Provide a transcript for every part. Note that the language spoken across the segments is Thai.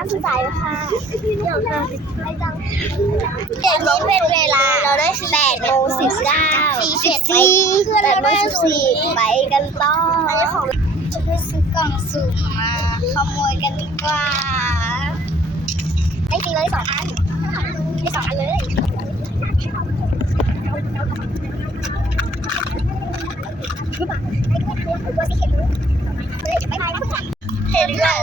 น้ำใสค่ะเดี๋ยวนะไม่ต้องเดี๋ยวนี้เป็นเวลาเราได้แปดโมงสิบเก้าสิบสี่แปดโมงสิบสี่ไปกันต่ออันนี้ของจะไปซื้อกล่องสุ่มมาขโมยกันดีกว่าได้จริงเลยสองอันได้สองอันเลยเห็นกล่องสุ่มเราปะอันนี้ไม่ เห็นเลย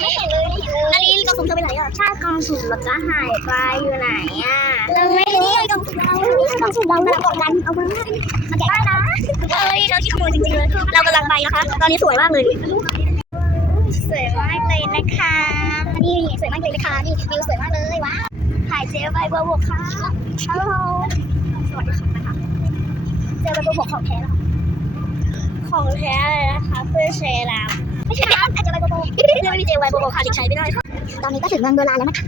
ไม่เห็นเลยอันนี้กล่องสุ่มเธอไปไหนอะใช่กล่องสุ่มเราจะหายไปอยู่ไหนอะเราไม่รู้กล่องสุ่มเรากล่องสุ่มเราเรากดกันเอามามาแกะได้นะเอ้ยเราที่ขโมยจริงๆเลยเรากำลังไปนะคะ ตอนนี้สวยมากเลยสวยมากเลยนะคะนี่สวยมากเลยนะคะนี่วิวสวยมากเลยว้าวถ่ายเจลใบบัวบกค่ะฮัลโหลสวัสดีค่ะนะคะเจลใบบัวบกของแท้เหรอของแท้เลยนะคะเพื่อเชลาม ไม่ใช่อาจจะใบโบโบเรื่องไม่มีเจลใบโบโบค่ะเด็กใช้ไม่ได้ค่ะตอนนี้ก็ถึงเมืองโบราณแล้วนะคะ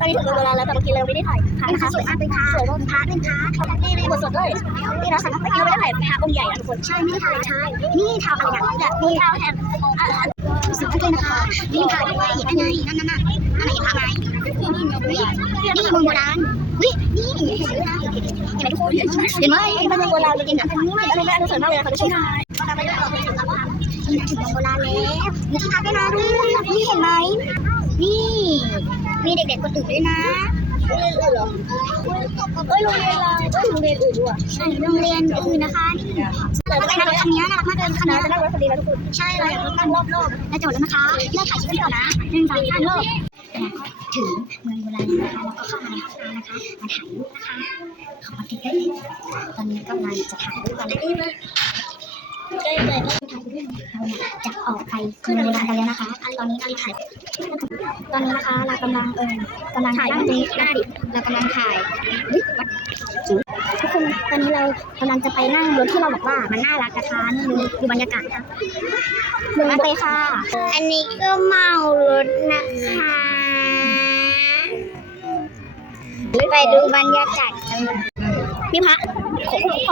ตอนนี้ถึงเมืองโบราณแล้วแต่บางทีเราไม่ได้ถ่ายพระนะคะสวยมากเป็นพระสวยมากพระเป็นพระเขานี่ในบทสวดด้วยนี่เราสั่งเมื่อกี้เราไม่ได้ถ่ายพระองค์ใหญ่นะทุกคนใช่ไม่ได้ถ่ายใช่นี่ทำอะไรอย่างเนี่ทำแทนสุดเลยนะคะนี่ถ่ายด้วยนั่นไงนั่นนั่นนั่นนั่นเห็นพระไหมนี่เมืองโบราณนี่นี่เห็นไหมทุกคนเห็นไหมเห็นไหมเมืองโบราณจริงๆอะนี่อะไรแม่สวยมากเลยค่ะทุกคน นี่ถึงโบราณแล้วมีที่พักด้วยนะดูนี่เห็นไหม นี่ มีเด็กๆคนอื่นด้วยนะโรงเรียนอื่นเหรอเอ้ยโรงเรียนเราเอ้ยโรงเรียนอื่นด้วยใช่โรงเรียนอื่นนะคะแต่ก็นั่งรถคันนี้น่ารักมากเลยคันนี้จะนั่งรถคันนี้แล้วทุกคนใช่เราอยากนั่งรอบโลกแล้วจบแล้วนะคะเลิกถ่ายคลิปก่อนนะหนึ่งสองสามเลิกถึงเมืองโบราณแล้วนะคะแล้วก็เข้ามาในห้องน้ำนะคะมาถ่ายรูปนะคะเข้ามาใกล้ๆตอนนี้กำลังจะถ่ายรูปกันได้ไหมใกล้เลยก็ถ่ายรูปเราจะออกไปขึ้นเวลากันแล้วนะคะตอนนี้เราถ่ายตอนนี้นะคะเรากำลังเออกำลังถ่ายตรงหน้าดิเรากำลังถ่ายทุกคนตอนนี้เรากำลังจะไปนั่งรถที่เราบอกว่ามันน่ารักนะคะนี่ดูดูบรรยากาศค่ะเมืองไปค่ะ อันนี้ก็เมารถนะคะไปดูบรรยากาศกันนี่พระโอ้โห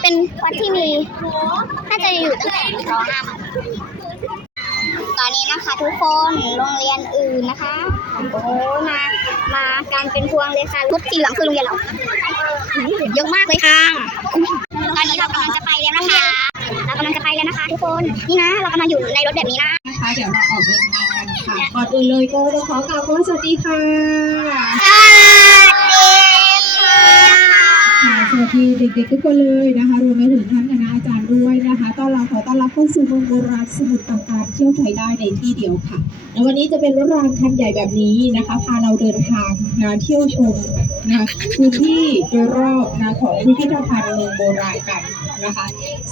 เป็นวัดที่มีน่าจะอยู่ตั้งแต่รห้ามาตอนนี้นะคะทุกคนโรงเรียนอื่นนะคะ โอ้โหมามาการเป็นพวงเลยค่ะรถสีเหลืองคือโรงเรียนเราเยอะมากเลยค่ะ ตอนนี้เรากำลังจะไปแล้วนะคะ เรากำลังจะไปแล้วนะคะ ทุกคนนี่นะ เรากำลังอยู่ในรถแบบนี้นะนะคะเดี๋ยวเราออกเดินทางกันค่ะก่อนอื่นเลยก็ต้องขอกล่าวคำว่าสวัสดีค่ะ วัสดีเด็กๆทุกคนเลยนะคะรวมไปถึงท่านคณะอาจารย์ด้วยนะคะต้อนรับขอต้อนรับเข้าสู่เมืองโบราณสมุทรปราการเที่ยวไทยได้ในที่เดียวค่ะและวันนี้จะเป็นรถรางคันใหญ่แบบนี้นะคะ พาเราเดินทางนะเที่ยวชมนะพื้นที่โดยรอบนะของพิพิธภัณฑ์เมืองโบราณกัน นะคะ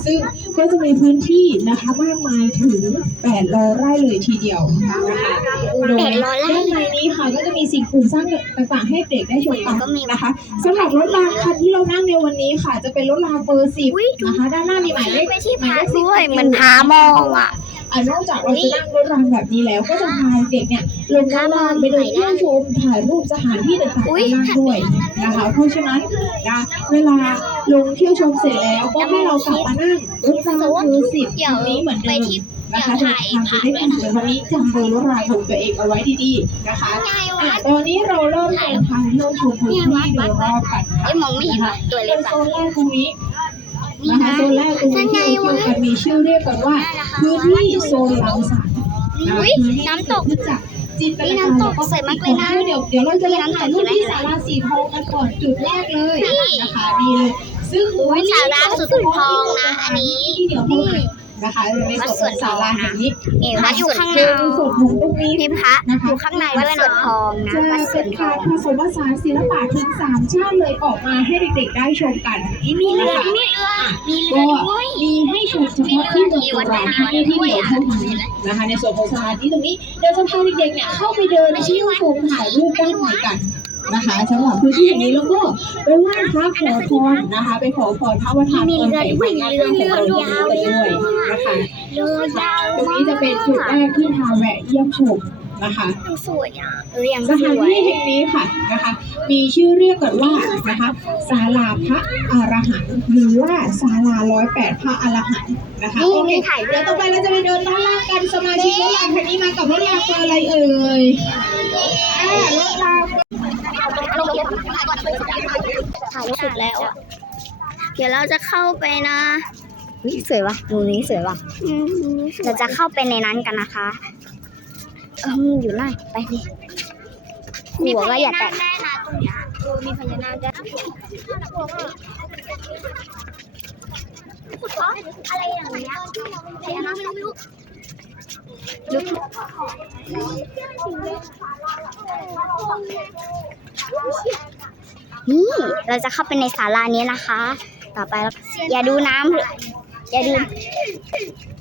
ซึ่งก็จะมีพื้นที่นะคะมากมายถึง800ไร่เลยทีเดียวนะคะโดย800ไร่ด้านในนี้ค่ะก็จะมีสิ่งปลูกสร้างต่างๆ ให้เด็กได้ชมกันก็มีนะคะสำหรับรถรางคันที่เรานั่งในวันนี้ค่ะ จะเป็นรถรางเบอร์สิบนะคะ ด้านหน้ามีหมายเลขไปที่หมายพัเลกขสิบด้วยเหมือนพามองอะ อ่านอกจากเราจะนั่งรถรางแบบนี้แล้วก็จะพาเด็กเนี่ยลงด้านล่างไปเดินเที่ยวชมถ่ายรูปสถานที่ต่างๆอุ๊ยด้านล่างด้วยนะคะเพราะฉะนั้นนะเวลาลงเที่ยวชมเสร็จแล้วก็ให้เรากลับมานั่งรถรางเบอร์สิบเดี๋ยวนี้เหมือนไปเดิมที่นะคะเดี๋ทายวงถ่ายทางจะได้ถูกเลยวันนี้จำเบอร์รถรางของตัวเองเอาไว้ดีๆนะคะไงอะวะตอนนี้เราเริ่มเดินทางเที่ยวชมพื้นที่โดยรอบกันไอ้ยมองไม่เห็นว่ะตัวเล็กโซอะนแรกตรงนี้ นะคะโซนแรกตรงนี้ที่เราเที่ยวกันมีชื่อเรียกกันว่าพื้นที่โซนลังสรรค์นะคะอุ๊ยพื้นที่น้ำตกที่จากจินตนี่นาการน้ำตกแล้วสวยมากเลยนะเดี๋ยวเดี๋ยวเราจะลองถ่ายรูปที่นี่ศาลาสีทองกันก่อนจุดแรกเลยนี่นะคะนี่เลยซึ่งอุ๊ยศาลาสุดทองนะอันนี้ที่เดี๋ยวพูด นะคะในส่วนของศาลาแห่งนี้เอ๋วัดอยู่ข้างในในส่วนของตรงนี้นี่พระอยู่ข้างในวัดสวนทองนะจะวัดสเป็วนนทกาอรงผสมผสานศิลปะถึงสามชาติเลยออกมาให้เด็กๆได้ชมกันมีเรือนะคะมีเรือมีเรืก็อด้วยมีให้ชมเฉพาะที่เมืองโบราณที่ที่เดียวเท่านั้นนะคะในส่วนของสถานที่ตรงนี้เดี๋ยวจะพาเด็กๆเนี่ยเข้าไปเดินเที่ยวชมถ่ายรูปด้านในกัน นะคะสำหรับพื้นที่แห่งนี้แล้วก็ไปไหว้พระขอพรนะคะ ไปขอพรพระประธานมีตนเรือใหญ่ด้วยงานเรือของเราเรือยาวด้วยนะคะเรือยาวตรงนี้จะเป็นจุดแรกที่พาแวะเยี่ยมชมนะคะสวยอะเออยังสสถานที่แห่งนี้ค่ะนะคะ มีชื่อเรียกกันว่านะคะศาลาพระอรหันต์หรือว่าศาลาร้อยแปดพระอรหันต์นะคะโอเคเดี๋ยวต่อไปเราจะไปเดินด้านล่างกันสมาชิกรถรางคันนี้มากับรถรางเบอร์อะไรเอ่ยอ่ารถราง ถ่ายรูปสุดแล้วอะเดี๋ยวเราจะเข้าไปนะสวยว่ะมุมนี้สวยว่ะเราจะเข้าไปในนั้นกันนะคะเออมึงอยู่ไหนไปดิหัวก็อย่าแตะได้นะตรงเนี้ยมีพญานาคด้วยอะไรอย่างเงี้ยพญานาคไม่รู้ไม่รู้ลึก นี่เราจะเข้าไปในศาลานี้นะคะ ต่อไปเราอย่าดูน้ำเถอะอย่าดู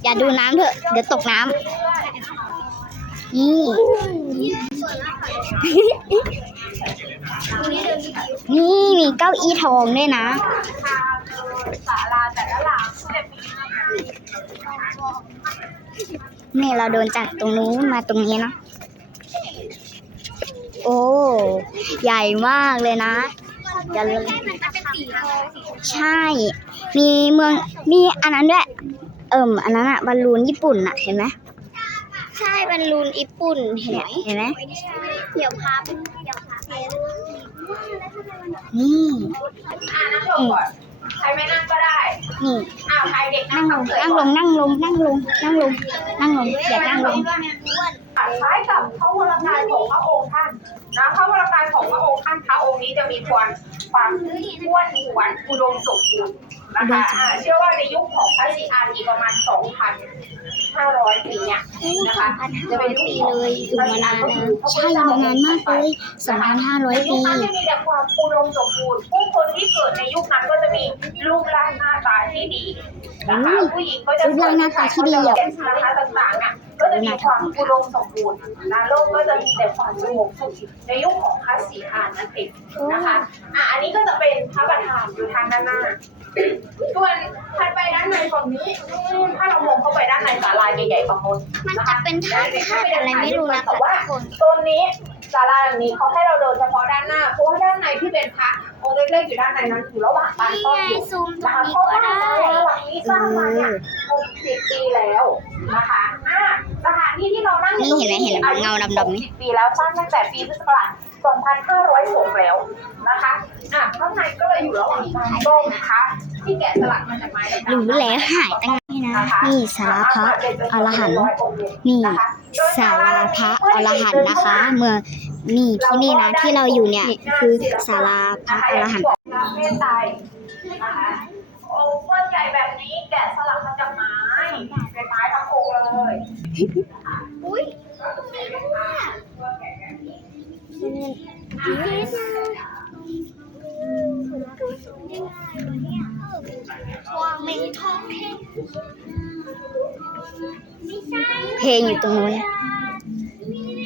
อย่าดูน้ำเถอะ เดี๋ยวตกน้ำนี่นี่มีเก้าอี้ทองด้วยนะศาลาแต่ละหลัง นี่เราเดินจากตรงนู้นมาตรงนี้นะ โอ้ ใหญ่มากเลยนะอย่าลืมใช่ มีเมือง มีอันนั้นด้วย เอิ่ม อันนั้นอะบอลลูนญี่ปุ่นอะเห็นไหมใช่บอลลูนญี่ปุ่น เห็นไหมเห็นไหมเดี๋ยวพาไปเดี๋ยวพาไปนี่ อ่านั่งลงก่อนใครไม่นั่งก็ได้นี่อ้าวใครเด็กนั่นั่งงลงเฉยนั่งลงนั่งลงนั่งลงนั่งลงนั่งลงอย่านั่งลงคล้ายกับพระวรกายของพระองค์ท่านนะพระวรกายของพระองค์ท่านพระองค์นี้จะมีความความอ้วนหวนอุดมสมบูรณ์นะคะอ่าเชื่อว่าในยุคของพระศรีอานอีกประมาณ 2,500 ปีเนี่ยนะคะจะเป็นยุคของเลยอยู่มานานนะใช่อยู่มานานมากเลย2,500 ปีในยุคนั้นจะมีแต่ความอุดมสมบูรณ์ผู้คนที่เกิดในยุคนั้นก็จะมีรูปร่างหน้าตาที่ดีนะคะผู้หญิงก็จะรูปร่างหน้าตาที่ดีอะนะคะต่างๆอะ ก็จะมีความอุดมสมบูรณ์นะโลกก็จะมีแต่ความสงบสุขในยุคของพระศรีอานนั่นเองนะคะอะอันนี้ก็จะเป็นพระประธานอยู่ทางด้านหน้าส่วนถัดไปด้านในฝั่งนี้อืมถ้าเรามองเข้าไปด้านในศาลาใหญ่ๆฝั่งโน้นมันจะเป็นธาตุธาตุอะไรไม่รู้นะแต่คะว่าทุกคนตรงนี้ศาลาอย่างนี้เขาให้เราเดินเฉพาะด้านหน้าเพราะว่าด้านในที่เป็นพระองค์เล็กๆอยู่ด้านในนั้นอยู่ระหว่างการซ่อมอยู่ซูมตรนะงคะนี้เพราะก็ว่าได้ศาลาหลังนี้สร้างมาเนี่ย60ปีแล้ว นะคะอ่าสถานที่ที่เรานั่งอยู่นี่เห็นไหมเห็นไหมเงาดำๆนี่ 60ปีแล้วสร้างตั้งแต่ปีพุทธศักราช2506แล้วนะคะอะข้างในก็เลยอยู่ระหว่างการซ่อมนะคะ ที่แกะสลักมาจากไม้ต่างๆรู้แล้วหายตั้งนี่นะ นี่สาราพระอรหันต์นี่สาราพระอรหันต์นะคะ เมื่อนี่ที่นี่นะที่เราอยู่เนี่ย คือสาราพระอรหันต์ เมตไตรนะคะองค์ก้อนใหญ่แบบนี้แกะสลักมาจากไม้ เป็นไม้ทั้งองค์เลย อุ้ยเพลงอยู่ตรงนู้น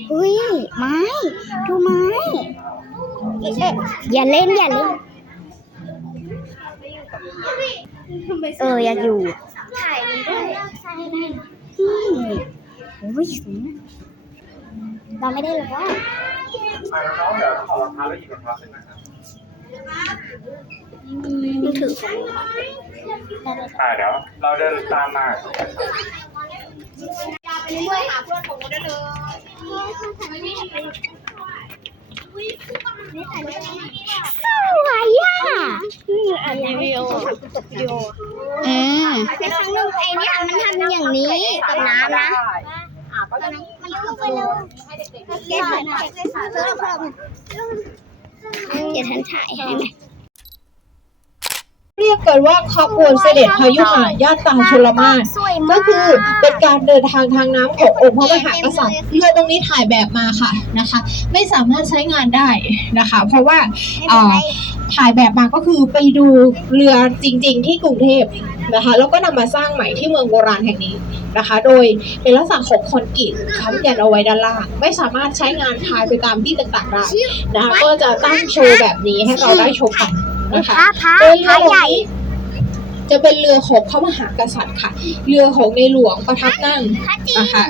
เฮ้ย ไม้ ดูไม้ เอ๊ะอย่าเล่น อย่าเล่น เออ อยากอยู่ ถ่ายด้วยอืม โอ้ยสูงเราไม่ได้หรอกว่าน้องเดี๋ยวขอรองเท้าแล้วหยิบรองเท้าขึ้นมาครับมึงถือของอ่าเดี๋ยวเราเดินตามมาสวยอะอันนี้วิดี สวยออืมในครั้งนึงไอ้เนี่ยมันทำอย่างนี้กับน้ำนะอ่าก็จะมีมันลงไปเลยให้เด็กๆเก็บถ่ายถ่ายเพิ่มเพิ่มเดี๋ยวฉันถ่ายให้ไหมเเรียกกันว่าขบวนเสด็จพายุหาญาตตาชลมาศก็คือเป็นการเดินทางทางน้ำขององค์พระมหากษัตริย์เรือตรงนี้ถ่ายแบบมาค่ะนะคะ ไม่สามารถใช้งานได้นะคะ เพราะว่าถ่ายแบบมาก็คือไปดูเรือจริง ๆ ที่กรุงเทพนะคะแล้วก็นำมาสร้างใหม่ที่เมืองโบราณแห่งนี้นะคะ โดยเป็นลักษณะของคอนกรีตค้ำยันเอาไว้ด้านล่าง ไม่สามารถใช้งานพายไปตามที่ต่างๆได้นะคะก็จะตั้งโชว์แบบนี้ให้เราได้ชมกัน นะคะพระพระโดยพเรือระลำใหญ่นี้จะเป็นเรือของพระมหากษัตริย์ค่ะ เรือของในหลวงประทับนั่งพระจีนนะคะ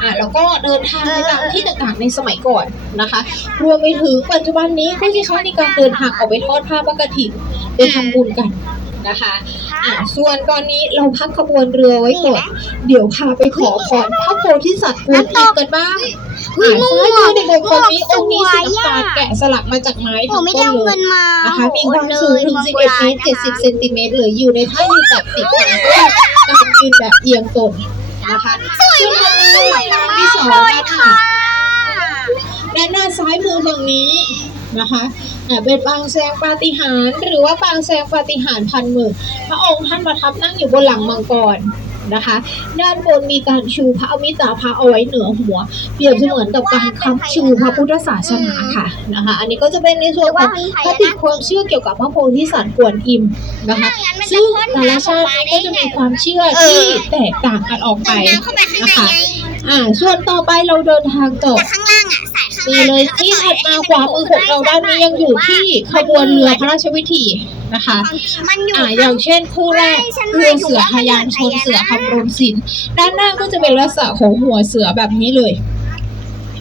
อ่าแล้วก็เดินทางไปตามที่ต่างๆในสมัยก่อนนะคะ รวมไปถึงปัจจุบันนี้ผู้ที่เขาในการเดินทางออกไปทอดผ้าพระกฐินไปทำบุญกัน นะคะอะส่วนตอนนี้เราพักขบวนเรือไว้ก่อนเดี๋ยวพาไปขอพรพระโพธิสัตว์กวนอิมกันบ้างอุ๊ยอะซ้ายมือเด็กๆคนนี้หมวกองค์นี้สีน้ำตาลสวยอะแกะสลักมาจากไม้ผทั้มงไม่ต้ได้นเอาเลเงิยนมานะคะ มีความสูงถึง11เมตร70เซนติเมตรเลยอยู่ในท่ายืนแบบติดกันการยืนแบบเอียงตนนะคะซึ่งทางที่สองด้านหน้าด้านหน้าซ้ายมือฝั่งนี้ นะคะเป็นปางแสงปาฏิหาริย์หรือว่าปางแสงปาฏิหาริย์พันมือพระองค์ท่านประทับนั่งอยู่บนหลังมังกรนะคะ ด้านบนมีการชูพระอมิตาภะเอาไว้เหนือหัว เปรียบเสมือนกับการค้ำชูพระพุทธศาสนาค่ะนะคะ อันนี้ก็จะเป็นในส่วนของคติความเชื่อเกี่ยวกับพระโพธิสัตว์กวนอิมนะคะ ซึ่งแต่ละชาติก็จะมีความเชื่อที่แตกต่างกันออกไปนะคะอ่าส่วนต่อไปเราเดินทางต่อ แต่ข้างล่างอะใส่ข้างดีล่างเลยที่ถัดมาขวามือของเราด้านนี้ยังอยู่ที่ขบวนเรือพระราชวิธีนะคะมันอยู่อ่าอย่างเช่นคู่แรกเรือเสือพยานชนเสือคำรมศิลป์ด้านหน้าก็จะเป็นลักษณะของหัวเสือแบบนี้เลย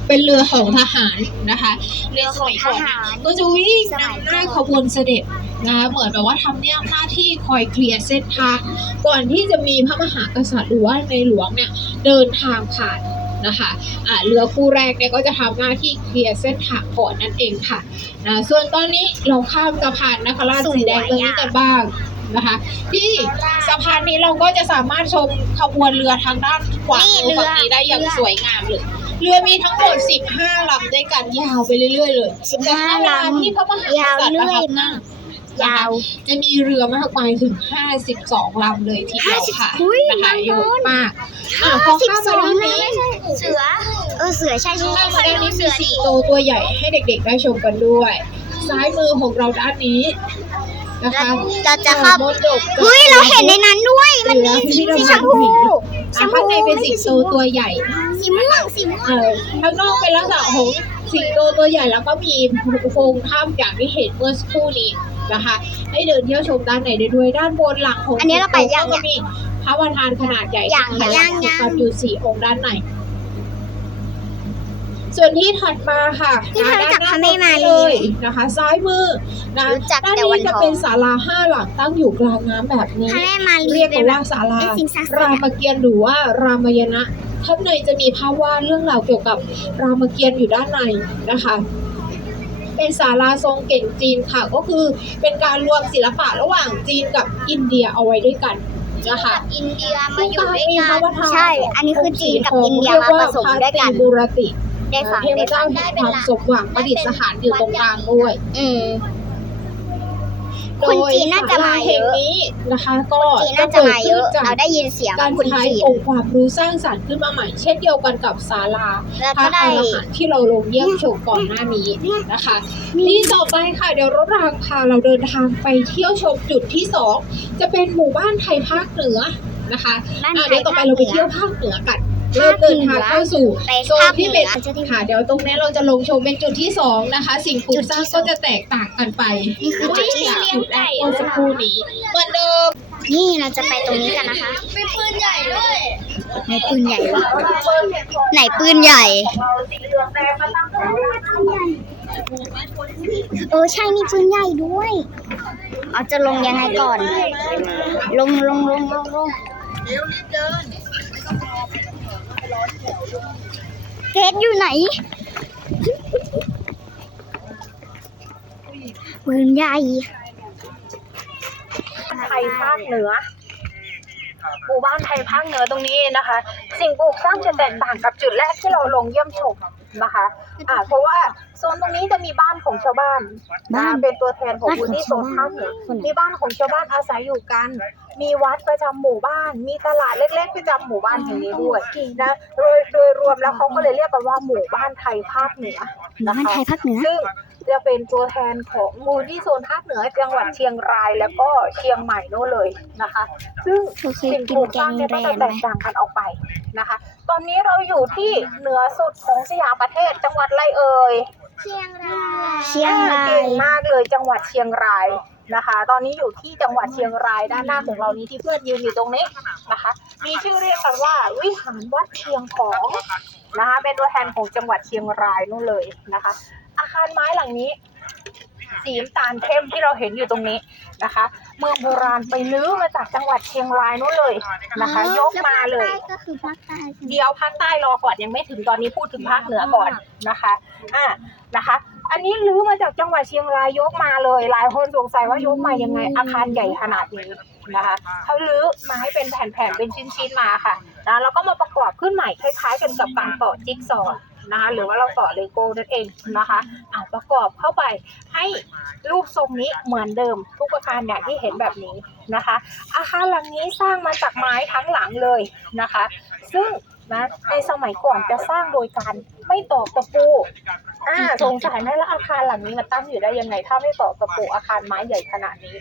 เป็นเรือของทหารนะคะ เรือสมัยก่อนเนี่ยก็จะวิ่งนำหน้าขบวนเสด็จนะคะเหมือนแบบว่าทำเนี่ยหน้าที่คอยเคลียร์เส้นทางก่อนที่จะมีพระมหากษัตริย์หรือว่าในหลวงเนี่ยเดินทางผ่าน นะคะอ่าเรือคู่แรกเนี่ยก็จะทำหน้าที่เคลียร์เส้นทางก่อนนั่นเองค่ะนะส่วนตอนนี้เราข้ามสะพานนะคะลาดสีแดงตรงนี้กันบ้างนะคะ ที่สะพานนี้เราก็จะสามารถชมขบวนเรือทางด้านขวามือฝั่งนี้ได้อย่างสวยงามเลยเรือมีทั้งหมด 15 ลำด้วยกันยาวไปเรื่อยๆเลยสิบแต่ห้าถ้าเวลลาที่พระมหากยาวษัตริย์เรื่ประอทัยบนั่มางกนะคะ ยาว จะมีเรือมากมายถึง 52ลำเลยทีเดียวค่ะ50อุ๊ยนะคะนานเยอะเกินมากอะพอข้ามมาด้านนี้ เสือ เออเสือใช่ใช่ข้าใช่มมาด้านนี้มีสิงโตตัวใหญ่ให้เด็กๆได้ชมกันด้วย ซ้ายมือของเราด้านนี้นะคะเราจะเข้ามดดกเฮ้ยเราเห็นในนั้นด้วย มันมีสีสีชมพูอะข้างในเป็นสิงโตตัวใหญ่ สีม่วงสีม่วง เออข้างนอกเป็นลักษณะของสิงโตตัวใหญ่แล้วก็มีโครงถ้ำอย่างที่เห็นเมื่อสักครู่นี้ นะคะ ให้เดินเที่ยวชมด้านในได้ด้วยด้านบนหลังของอันนี้เราไปยังก็มีพระประธานขนาดใหญ่ยังที่ยังยังประอยู่สี่องค์ด้านใน ส่วนที่ถัดมาค่ะที่เธอรู้จักด้พระนหแม่มาเลรีไหมยนะคะ ซ้ายมือนะรู้จักด้านแต่วันนี้จะทองเป็นศาลาห้าหลังตั้งอยู่กลางน้ำแบบนี้ พระแม่มารีเรียกเป็กันนแบว่าบศาลา เป็นสิ่งศักดิ์สิทธิ์รามเกียรติ์หรือว่ารามายณะข้างในจะมีภาพวาดเรื่องราวเกี่ยวกับรามเกียรติ์อยู่ด้านในนะคะ เป็นศาลาทรงเก่งจีนค่ะ ก็คือเป็นการรวมศิลปะระหว่างจีนกับอินเดียเอาไว้ด้วยกันนะคะอินเดียมาอยู่ด้วยมีพกัระนประธานใช่ อันนี้คือจีนกับอินเดียมาผสมด้วยกันเรียว่าพระตรีบูรติได้ฟังเทพได้ฟัเจ้างแห่งความสมหวังประดิษฐานอยู่ตรงกลางด้วย อืม โดคนยจีนน่าจะมาเยอะศลแห่งนี้นะคะ ก็จีนน่าจะมาเยอะกิดขึ้นเราจากได้ยินเสียงการคนใช้จีนองค์ความรู้สร้างสรรค์ขึ้นมาใหม่ เช่นเดียวกันกับศาลาแล้วพก็ระได้อรหันต์ที่เราลงเยี่ยมชมก่อนหน้านี้นะคะที่ต่อไปค่ะเดี๋ยวรถรางพาเราเดินทางไปเที่ยวชมจุดที่สองจะเป็นหมู่บ้านไทยภาคเหนือนะคะบ้านอะไทเดี๋ยยวต่อไปภาคเราเหไปนือเที่ยวภาคเหนือกัน เริ่มเดินทางเข้าสู่ไปโซนภาคเหนือที่เป็นค่ะเดี๋ยวตรงนี้เราจะลงชมเป็นจุดที่สองนะคะ สิ่งปลูกสร้างก็จะแตกต่างกันไปนี่คือจุดที่จากสองจุดแรกเมื่อสักครู่นี้เหมือนเดิมนี่เราจะไปตรงนี้กันนะคะมีปืนใหญ่ด้วยไหนปืนใหญ่วะไหนปืนใหญ่เราสีเหลืองแดงมาตั้งแต่เออใช่มีปืนใหญ่ด้วย เอาจะลงยังไงก่อน ลงลงลงลงลงเเกตอยู่ไหนปืนใหญ่ไทยภาคเหนือหมู่บ้านไทยภาคเหนือตรงนี้นะคะ สิ่งปลูกสร้างจะแตกต่างกับจุดแรกที่เราลงเยี่ยมชมนะคะอ่าเพราะว่า โซนตรงนี้จะมีบ้านของชาวบ้านนะบ้านเป็นตัวแทนของบ้านพื้นที่ขโซองนชาวบ้านภาคเหนือคนไหน มีบ้านของชาวบ้านอาศัยอยู่กัน มีวัดประจำหมู่บ้าน มีตลาดเล็ก ๆ ประจำหมู่บ้านแห่งนี้ด้วยนะโดยโดยรวมแล้วเขาก็เลยเรียกกันว่าหมู่บ้านไทยภาคเหนือหมู่นะบ้านคะไทยภาคเหนือ ซึ่งจะเป็นตัวแทนของมูลที่โซนภาคเหนือจังหวัดเชียงรายแล้วก็เชียงใหม่โน่นเลยนะคะ ซึ่งเธอเคยสิ่งกิปนลูกแกสร้างงเนี่ยแรก็จะนแตไหม กต่างกันออกไปนะคะ ตอนนี้เราอยู่ที่เหนือสุดของสยามประเทศจังหวัดอะไรเอ่ย เชียงรายเชียงราเก่ยงมากเลยจังหวัดเชียงรายนะคะ ตอนนี้อยู่ที่จังหวัดเชียงรายด้านหน้าของเรานี้ที่เพื่อนยืนอยู่ตรงนี้นะคะ มีชื่อเรียกกันว่า วิหารวัดเชียงของนะคะ เป็นตัวแทนของจังหวัดเชียงรายนู่นเลยนะคะ อาคารไม้หลังนี้ สีน้ำตาลเข้มที่เราเห็นอยู่ตรงนี้นะคะ เมืองโบราณไปลื้อมาจากจังหวัดเชียงรายนู้นเลยนะคะ ยกมาเลย ก็คือภาคใต้ใช่ไหมเดี๋ยวภาคใต้รอก่อนยังไม่ถึงตอนนี้พูดถึงภาคเหนือก่อนนะคะอ่านะคะ อันนี้ลื้อมาจากจังหวัดเชียงรายยกมาเลยหลายคนสงสัยว่ายกมายังไงอาคารใหญ่ขนาดนี้นะคะเขาลื้อมาให้เป็นแผ่นๆเป็นชิ้นๆมาค่ะนะแล้วก็มาประกอบขึ้นใหม่คล้ายๆกันกับการต่อจิ๊กซอว์ นะคะหรือว่าเราต่อเลโก้นั่นเองนะคะอ่าประกอบเข้าไปให้รูปทรงนี้เหมือนเดิมทุกประการอย่างที่เห็นแบบนี้นะคะ อาคารหลังนี้สร้างมาจากไม้ทั้งหลังเลยนะคะ ซึ่งนะในสมัยก่อนจะสร้างโดยการไม่ตอกตะปู อ่าสงสัยไหมแล้วอาคารหลังนี้มันตั้งอยู่ได้ยังไง ถ้าไม่ตอกตะปูอาคารไม้ใหญ่ขนาดนี้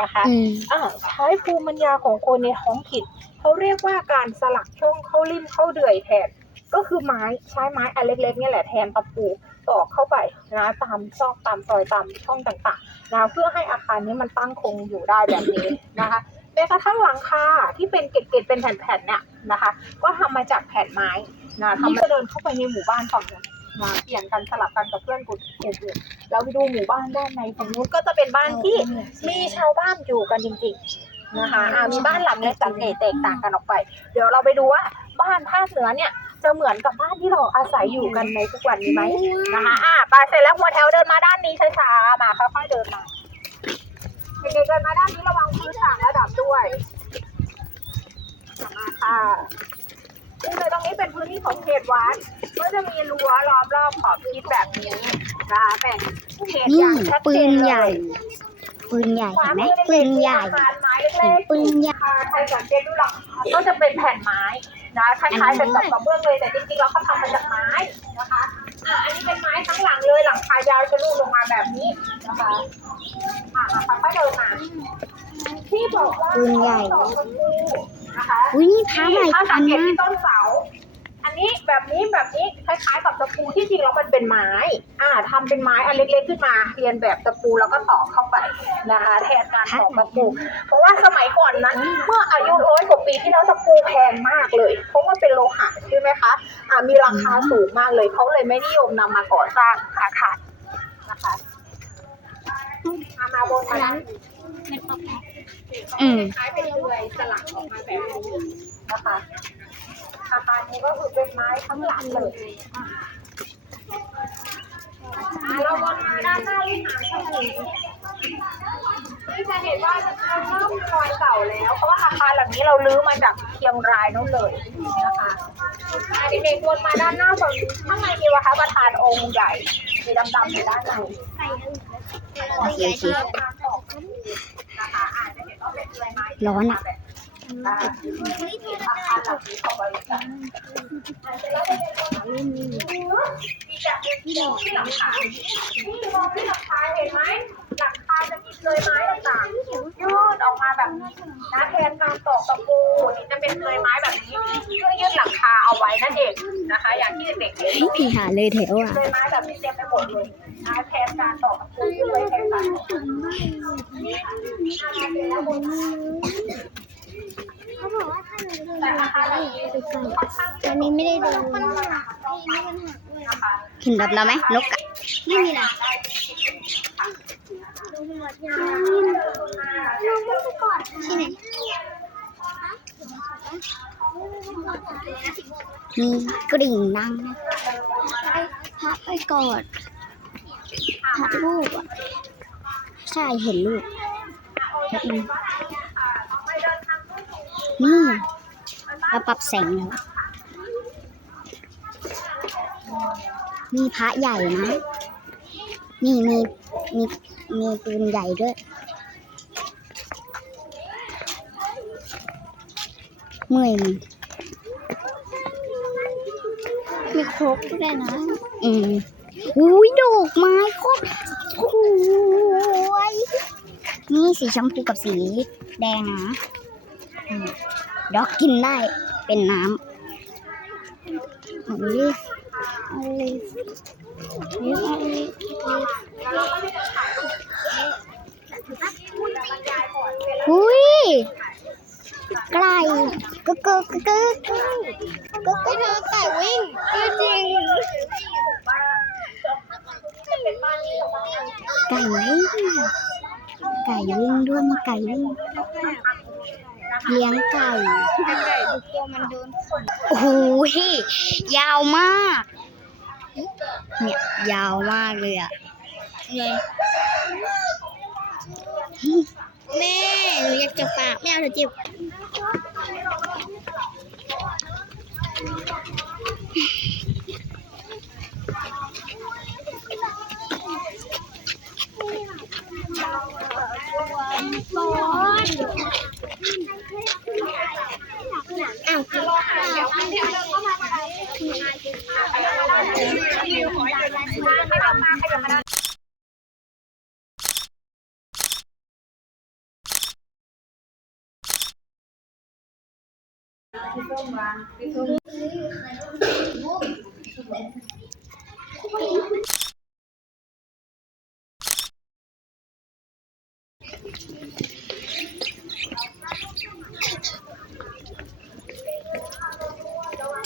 นะคะอืมอ่าใช้ภูมิปัญญาของคนในท้องถิ่นเขาเรียกว่าการสลักช่องเข้าริมเข้าเดือยแทน ก็คือไม้ใช้ไม้อันเล็กๆเนี่ยแหละแทนตะปูตอกเข้าไปนะตามซอกตามซอยตามช่องต่างๆนะเพื่อให้อาคารนี้มันตั้งคงอยู่ได้แบบนี้นะคะแม้กระทั่งหลังคาที่เป็นเกล็ดๆเป็นแผ่นๆเนี่ยนะคะ ก็ทำมาจากแผ่นไม้นะทำจะเดินเข้าไปในหมู่บ้านฝั่งนู้นนะเปลี่ยนกันสลับกันกับเพื่อนกลุ่มอื่นๆแล้วไปดูหมู่บ้านด้านในฝั่งนู้นก็จะเป็นบ้านที่มีชาวบ้านอยู่กันจริงๆนะคะมีบ้านหลังเล็กสังเกตแตกต่างกันออกไป เดี๋ยวเราไปดูว่าบ้านภาคเหนือเนี่ย จะเหมือนกับบ้านที่เราอาศัยอยู่กันในทุกวันนี้ไหมนะคะอ่าไปเสร็จแล้วหัวแถวเดินมาด้านนี้ช้าๆมาค่อยๆเดินมาเด็กๆเดินมาด้านนี้ระวังพื้นต่างระดับด้วยมาค่ะซึ่งในตรงนี้เป็นพื้นที่ของเขตวัดก็จะมีรั้วล้อมรอบขอบชิดแบบนี้นะคะแบ่งเขตอนี่ย่างชัดปืเจนนใหเลญ่ยปืนใหญ่ขวาเห็นไหมมือปืเด็กนๆใหญ่อาคารไม้เล็กๆปืนใหญ่ค่ะใครสังเกตดูหลังคาก็จะเป็นแผ่นไม้ นะคล้ายๆเป็นกับกระเบื้องเลยแต่จริงๆแล้วเขาทำมาจากไม้นะคะอะอันนี้เป็นไม้ทั้งหลังเลยหลังคายาวทะลุลงมาแบบนี้นะคะอะมาค่อยๆเดินมาที่บอกว่าปืนใหญ่ต่อตะปูนะคะอุ้ยนี่พระใหม่ถ้าอัสันงเกตนะที่ต้นเสาอั นนี้แบบนี้แบบนี้คล้ายๆกับตะปูที่จริงแล้วมันเป็นไม้ อ่าทำเป็นไม้อันเล็กๆขึ้นมาเรียนแบบตะปูแล้วก็ต่อเข้าไปนะคะแทนการต่อตะปู เพราะว่าสมัยก่อนนั้นเมื่ออายุร้อยกว่าปีที่แล้วตะปูแพงมากเลย เพราะว่าเป็นโลหะใช่ไหมคะอ่ามีราคาสูงมากเลยเขาเลยไม่นิยมนำมาก่อสร้างอาคารนะคะอะมาบนมาด้านอืมคล้ายเป็นเรือยสลักออกมาแบบนี้นะคะ อาคารนี้ก็คือเป็นไม้ทั้งหลังเลยเราวนมาด้านหน้าวิหารแห่งนี้นี่จะเห็นว่ามันเริ่มมีรอยเก่าแล้ว เพราะว่าอาคารหลังนี้เราลื้อมาจากเชียงรายนู่นเลยนะคะอะเด็กๆวนมาด้านหน้าฝั่งนี้ข้างในมีวะคะประธานองค์ใหญ่มีดำๆอยู่ด้านในโอเคโอเคร้อนอะ พื่อยึดหลังคาเอาไว้นั่นเองนะคะอย่างที่เด็กๆเห็นพี่หาเลยแถวอะเลยไม้แบบนี้เต็มไปหมดเลยนะแทนการตอกตะปูยึดไว้แทนการตอ กตะปูแต่อาคารแบบนี้ค่อนข้างตอนนี้ไม่ได้ดูนะคะเห็นแบบเราไหมนกอะไม่มีนะที่ไหนมีกริ่งนั่งนะพระไปกอดพระลูกอะใช่เห็นลูกแป๊บนึง นี่เราปรับแสงแล้วมีพระใหญ่นะ นี่มีมีมีปืนใหญ่ด้วยเมื่อยมือมีครบด้วยนะ อืมอุ้ยดอกไม้โคตรสวยนี่สีชมพูกับสีแดงนะอืม ดอกกินได้เป็นน้ำอุ้ยเอาเลยเอาเลยอุ้ยไก่กึกกึกกึกกึกกึกกึกไก่วิ่งจริงไก่ก่วิ่งไก่วิ่งด้วยมีไก่วิ่ง เลี้ยงไก่โอ้โหยาวมาก เนี่ยยาวมากเลยอะไงแม่หนูอยากจะปากไม่เอาเถอะจิบอ้าว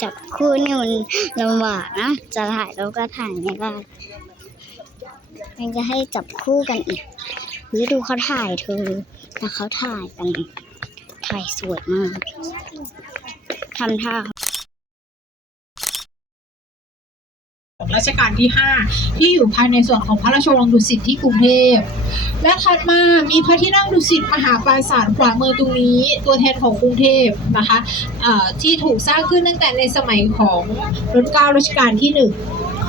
จับคู่นี่มันลำบากนะ จะถ่ายแล้วก็ถ่ายไม่ได้มันจะให้จับคู่กันอีกเฮ้ยดูเขาถ่ายเธอแล้วเขาถ่ายกัน ถ่ายสวยมากทำท่า รัชกาลที่ 5 ที่อยู่ภายในส่วนของพระราชวังดุสิตที่กรุงเทพ และถัดมามีพระที่นั่งดุสิตมหาปราสาทขวามือตรงนี้ ตัวแทนของกรุงเทพนะคะเอ่อที่ถูกสร้างขึ้นตั้งแต่ในสมัยของรัชกาลรัชกาลที่หนึ่ง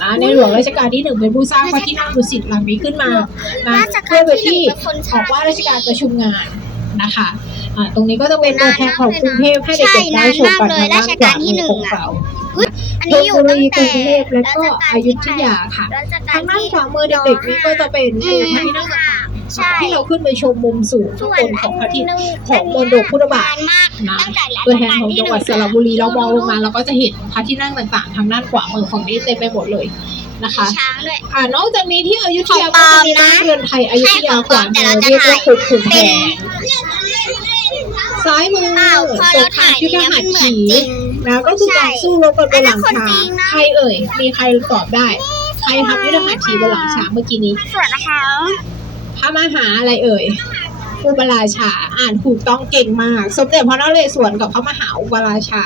นะในหลวงรัชกาลที่หนึ่งเป็นผู้สร้างพระที่นั่งดุสิตหลังนี้ขึ้นมานะเพื่อไปที่บอกว่าราชการประชุมงานนะคะตรงนี้ก็จะเป็นตัวแทนของกรุงเทพให้เด็กๆได้ชมกันนานมากเลยรัชกาลที่หนึ่งของเรา อันเพนี้ชอรยู่บุตั้รีงกรุแต่งเทพและก็อยุธยาค่ะรัชกาทาลงด้านที่ขวามือเด็กๆนี้ก็จะเป็นอืคือมพระที่นั่งใช่ที่เราขึ้นไปชมมุมสูงข้างบนของพระที่ของมณฑปพุทธบาทนานมากนะตั้งแต่รัชตัวแทนกาลของที่จังหหวันึ่ดสระบุรีเรามองลงมาเราก็จะเห็นพระที่นั่งต่างๆ ทางด้านขวามือของนี้เต็มไปหมดเลยนะคะ ช้างด้วย อ่านอกจากนี้ที่อยุธยาของปลก็อจะมมีนะบ้านเรือนไทยอยุธยาขวาแต่มือเราจะเรียกว่าถ่ายขุนขุนแผเป็นนซ้ายมืออ้าวพอตัเราวทาถ่างยยุทธเนี่ยหัมัตนเหมือนถีจริง นะก็คือการสู้รบกันบนหลังอันนั้นคนช้าจริงงนะใครเอ่ยมีใครตอบได้ ใครทำยุทธหัตถีบนหลังช้างเมื่อกี้นี้ส่วนนะคะพระมหาอะไรเอ่ย อุปราชา อ่านถูกต้องเก่งมาก สมเด็จพระนเรศวรกับพระมหาอุปราชา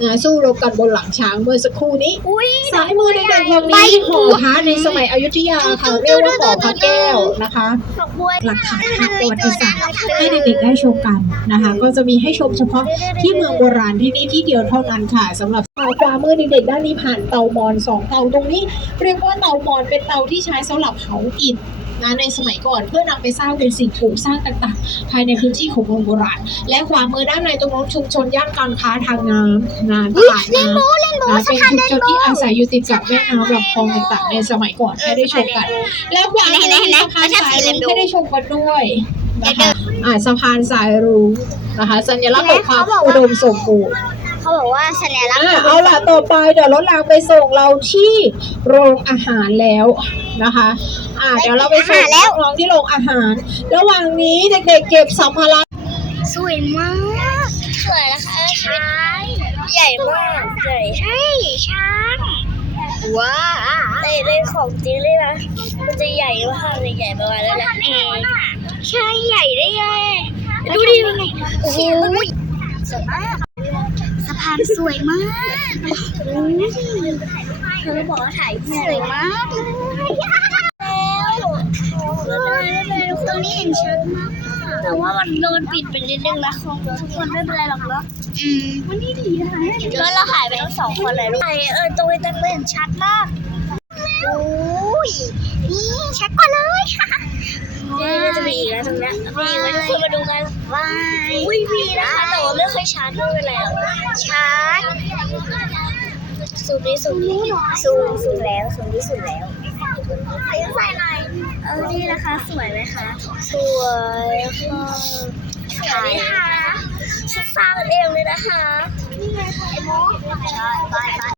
นะสู้รบกันบนหลังช้างเมื่อสักครู่นี้อุ้ยซ้ายมือเด็กๆฝั่งนี้หอพระในสมัยอยุธยาค่ะเรียกว่าหอพระแก้วนะคะดอกบัวหลักฐานทางประวัติศาสตร์ให้เด็กๆได้ชมกันนะคะ ก็จะมีให้ชมเฉพาะที่เมืองโบราณที่นี่ที่เดียวเท่านั้นค่ะสำหรับขวามือเด็กๆด้านนี้ผ่านเตามอนสองเตาตรงนี้ เรียกว่าเตามอนเป็นเตาที่ใช้สำหรับเผาอิฐ นะในสมัยก่อน เพื่อนำไปสร้างเป็นสิ่งปลูกสร้างต่างๆ ภายในพื้นที่ของเมืองโบราณ และขวามือด้านในตรงนู้นชุมชนย่านการค้าทางน้ำนะตลาดน้ำนะเป็นชุมชนที่อาศัยอยู่ติดกับแม่น้ำลำคลองต่างๆ ในสมัยก่อนให้ได้ชมกัน แล้วขวามือสะพานสายรุ้งให้ได้ชมกันด้วยนะคะอ่าสะพานสายรุ้งนะคะ สัญลักษณ์ของความอุดมสมบูรณ์ เขาบอกว่าสัญลักษอ่าณ์เอาล่ะต่อไปเดี๋ยวรถรางไปส่งเราที่โรงอาหารแล้วนะคะ อ่าเดี๋ยวเราไปส่งน้องๆที่โรงอาหาร ระหว่างนี้เด็กๆเก็บสัมภาระสวยมากสวยนะคะช้างใหญ่มากใหญ่ใช่ช้างว้าในในของจริงเลยนะมันจะใหญ่มากเลยใหญ่ประมาณนั้นแหละเองใช่ใหญ่ได้ไงดูดิเป็นไงโอ้โห สวยมากสะพานสวยมากเธอบอกว่าถ่ายสวยมากแล้วตรงนี้เห็นชัดมาก แต่ว่ามันโดนปิดไปนิดนึงนะคงทุกคนไม่เป็นไรหรอกเนาะอืมวันนี้ดีนะคะแล้วเราหายไปทั้งสองคนเลยลูกเออตรงนี้ตั้งเห็นชัดมากโอ้ยนี่ชัดกว่าเลยค่ะ นี่จะมีอีกแล้วตรงนี้มีอีกแล้วทุกคนมาดูกันว้ายอุ้ยมีนะคะแต่ว่าไม่ค่อยชัดไม่เป็นไรหรอกชัดซูมนี้ซูมนี้ซูมซูมแล้วซูมนี้ซูมแล้วใส่ใส่หน่อยเออนี่นะคะสวยไหมคะ สวยค่ะถ่ายชุดสร้างกันเองเลยนะคะนี่ไงไข่มุกใช่ไปไป